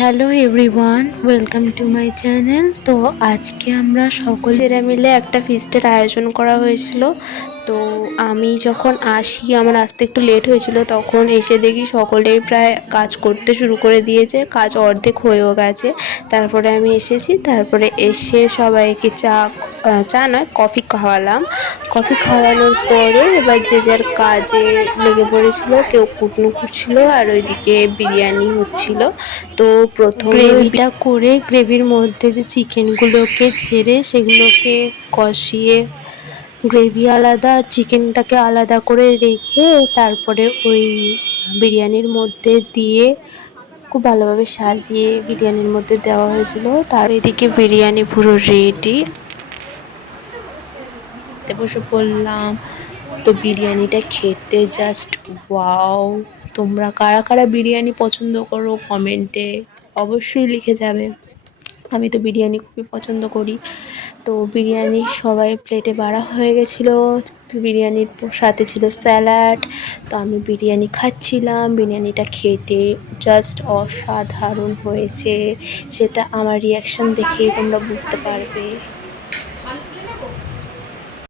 Hello everyone, welcome to my channel. তো আজকে আমরা সকলেরা মিলে একটা ফিস্টের আয়োজন করা হয়েছিল। তো আমি যখন আসি, আমার আসতে একটু লেট হয়েছিল, তখন এসে দেখি সকলেই প্রায় কাজ করতে শুরু করে দিয়েছে, কাজ অর্ধেক হয়েও গেছে। তারপরে আমি এসেছি, তারপরে এসে সবাইকে চা নয় কফি খাওয়ালাম। কফি খাওয়ানোর পরে এবার যে যার কাজে লেগে পড়েছিল, কেউ কুটনো করছিল আর ওইদিকে বিরিয়ানি হচ্ছিল। তো প্রথমে গ্রেভিটা করে গ্রেভির মধ্যে যে চিকেনগুলোকে ছেড়ে সেগুলোকে কষিয়ে গ্রেভি আলাদা আর চিকেনটাকে আলাদা করে রেখে তারপরে ওই বিরিয়ানির মধ্যে দিয়ে খুব ভালোভাবে সাজিয়ে বিরিয়ানির মধ্যে দেওয়া হয়েছিল। তার এদিকে বিরিয়ানি পুরো রেডি, বসে পড়লাম। তো বিরিয়ানিটা খেতে জাস্ট ওয়াও। তোমরা কারা কারা বিরিয়ানি পছন্দ করো কমেন্টে অবশ্যই লিখে যাবে। আমি তো বিরিয়ানি খুবই পছন্দ করি। তো বিরিয়ানি সবাই প্লেটে বাড়া হয়ে গেছিলো। বিরিয়ানির সাথে ছিল স্যালাড। তো আমি বিরিয়ানি খাচ্ছিলাম। বিরিয়ানিটা খেতে জাস্ট অসাধারণ হয়েছে, সেটা আমার রিয়াকশান দেখেই তোমরা বুঝতে পারবে।